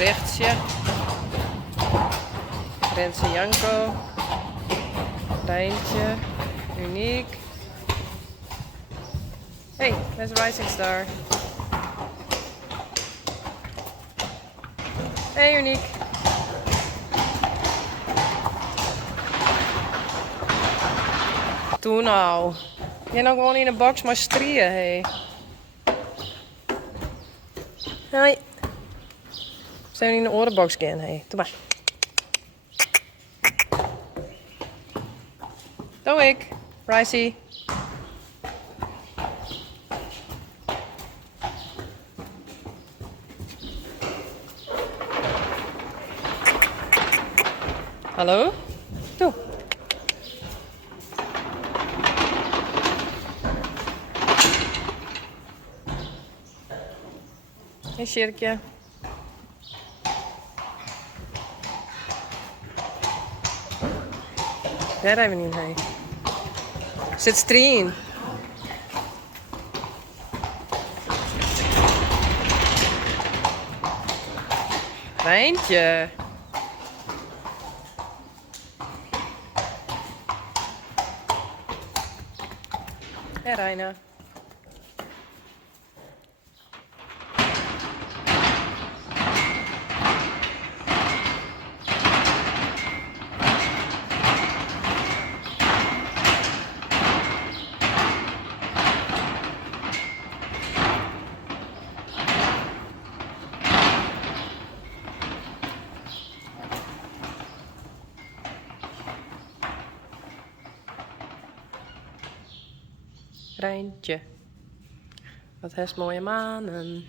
Rechtje. Renze Janko. Rijntje. Uniek. Hey, there's a Rising Star. Hey, Uniek. Doe nou. Jij nou gewoon in een box maar strieën, hé. Hoi. Zijn we in de orenbox gaan, hé. Doe maar. Doe ik. Ricey. Hallo? Doe. Hey, Sjerkje. Daar hebben we niet heen. Zit strien. Rijntje. Hé, Reina. Rijntje. Wat heeft mooie manen.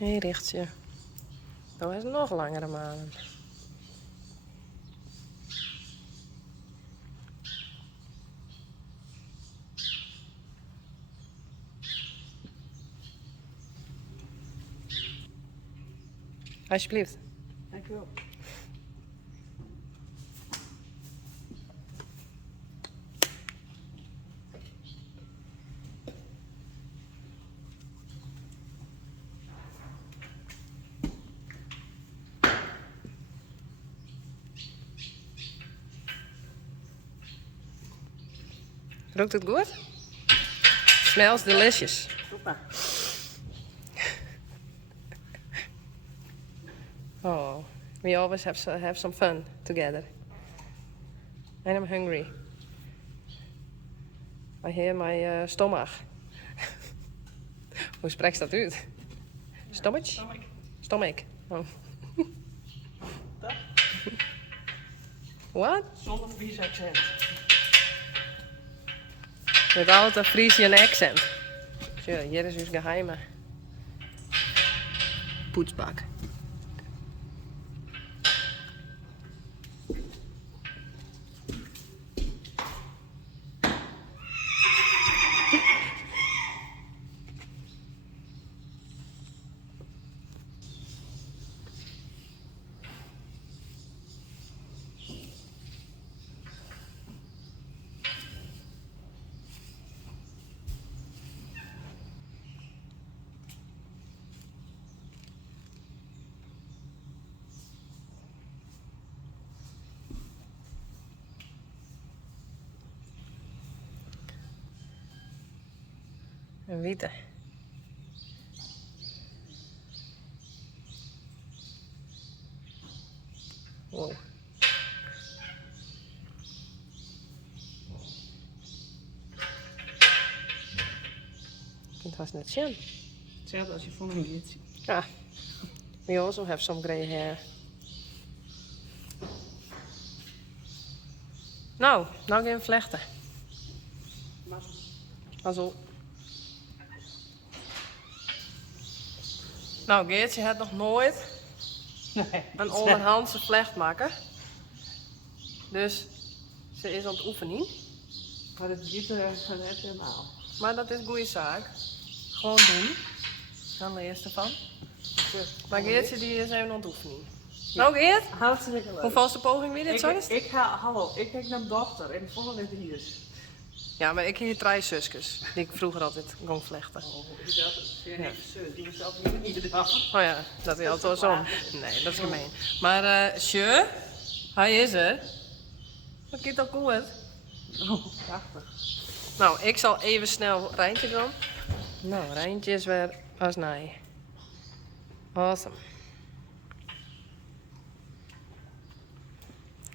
Hé, Richtje. Dat is nog langere manen. Alsjeblieft. Dankjewel. Ruikt het goed? Smells delicious. Super. Oh, we always have some fun together. And I'm hungry. I hear my stomach. Hoe spreekt dat uit? Stomach? Stomach. Oh. Dat? What? Zonder Fries accent. Met altijd een Frisian accent. Zo, hier is dus geheime poetsbak. Een witte. Wow. Ik vind het vast net zien. Hetzelfde als je van een liedje. Yeah. We also have some grey hair. Nou gaan we vlechten. Mazzel. Nou, Geertje had nog nooit een onderhandse vlecht maken. Dus ze is aan het oefenen. Maar het gieten gaat net helemaal. Maar dat is goede zaak. Gewoon doen. Dan leer je ervan. Maar Geertje die is even aan het oefenen. Nou Geert, Hartstikke leuk. hoe valste poging weer dit zo is? Hallo, ik kijk naar mijn dochter en de volgende is hier. Ja, maar ik heb hier 3 zusjes. Die ik vroeger altijd kon vlechten. Oh, ik dacht, dat is zus. Die is zelf niet iedere dag. Oh ja, dat is altijd zo. Nee, dat is gemeen. Maar Sje, hij is er. Dat gaat ook goed. Oh, prachtig. Nou, ik zal even snel Rijntje doen. Nou, Rijntje is weer als naai. Awesome.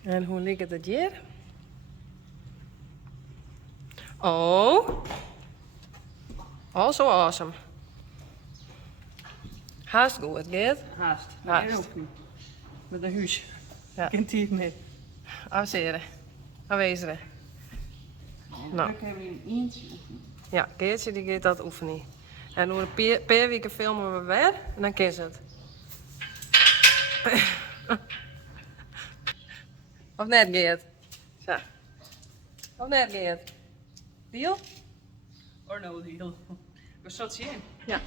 En hoe ligt het hier? Oh. Also awesome. Haast goed, Geert. Haast. Haast. Nee, ook niet. Met een huis. Ja. Kent hij het mee? Avizeren. Aanwezigen. Nou. Ik heb een eentje oefenen. Ja, Geertje die gaat dat oefenen. En over een paar weken filmen we weer en dan kies het. Of net, Geert? Zo. Of net, Geert? Deal? Or no deal. Waar zat ze in? Ja.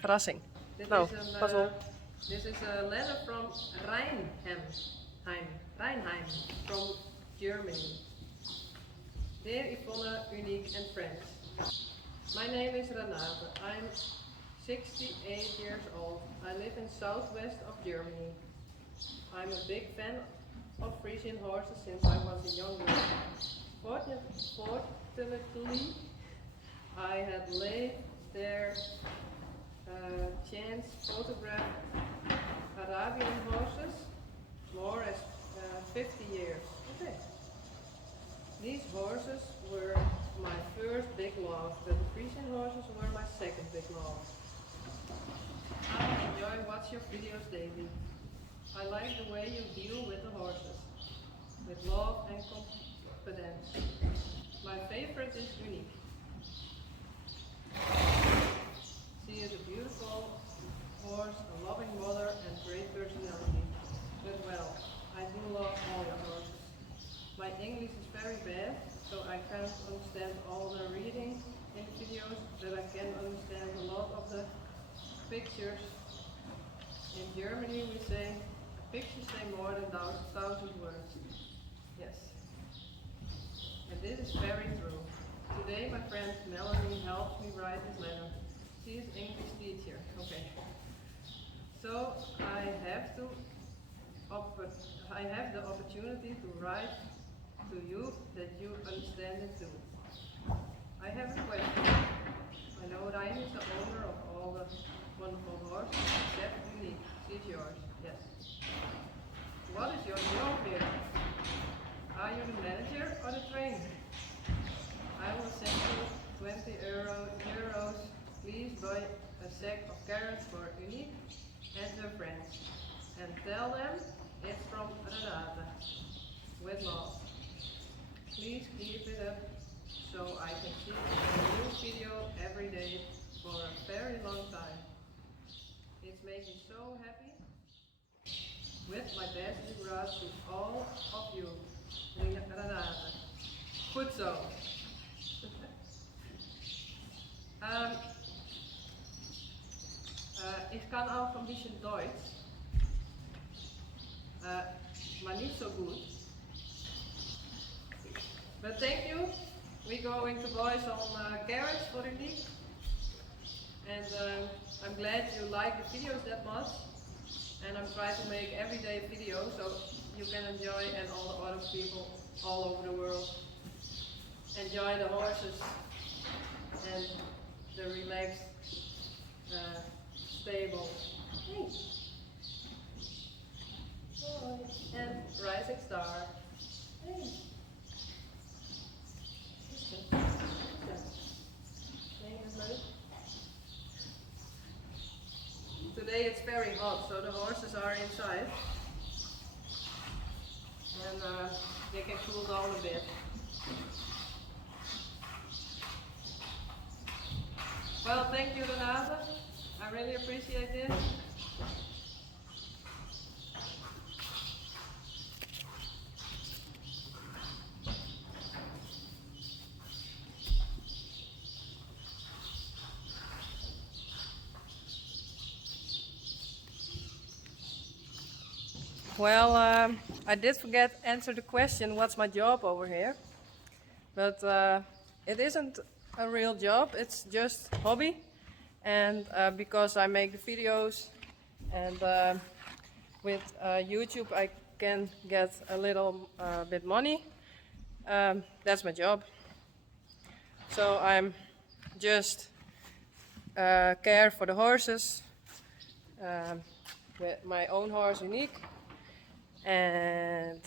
Verrassing. Nou, pas op. This is a letter from Rheinheim, from Germany. Dear Yvonne, Unique and friends. My name is Renate. I'm 68 years old. I live in southwest of Germany. I'm a big fan of Frisian horses since I was a young girl. Fortunately, I had laid their chance photograph Arabian horses more as 50 years. Okay. These horses were my first big love, but the Frisian horses were my second big love. I enjoy watch your videos daily. I like the way you deal with the horses, with love and confidence. My favorite is Unique. She is a beautiful horse, a loving mother, and great personality. But well, I do love all your horses. My English is very bad, so I can't understand all the reading in the videos, but I can understand a lot of the pictures. In Germany we say, pictures say more than 1,000 words. Yes. And this is very true. Today my friend Melanie helped me write this letter. She is English teacher. Okay. So I have the opportunity to write to you that you understand it too. I have a question. I know Ryan is the owner of all the wonderful horses, except Unique. She's yours. Yes. What is your job here? Are you the manager or the trainer? I will send you 20 euros. Please buy a sack of carrots for Unique and her friends. And tell them it's from Renate. With love. Please keep it up so I can see a new video every day for a very long time. It's making me so happy. With my best regards to all of you. Renate. Goed zo. Ich kann auch ein bisschen Deutsch, maar nicht so gut. But thank you. We're going to buy some carrots for Unique. And I'm glad you like the videos that much. And I'm trying to make everyday videos so you can enjoy and all the other people all over the world enjoy the horses and the relaxed, stable. Hey. Oh, and Rising Star. Hey. Nee, dat is leuk. so the horses are inside. And they can cool down a bit. Well, thank you, Renate. I really appreciate this. Well, I did forget to answer the question, what's my job over here? But it isn't a real job, it's just hobby. And because I make the videos and with YouTube I can get a little bit money, that's my job. So I'm just care for the horses, with my own horse Unique. And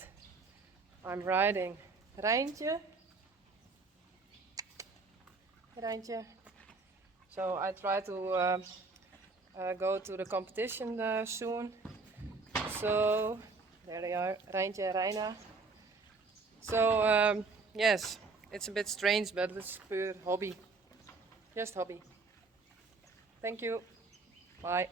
I'm riding Rijntje. So I try to go to the competition soon. So there they are, Rijntje and Reina. So yes, it's a bit strange, but it's pure hobby. Just hobby. Thank you. Bye.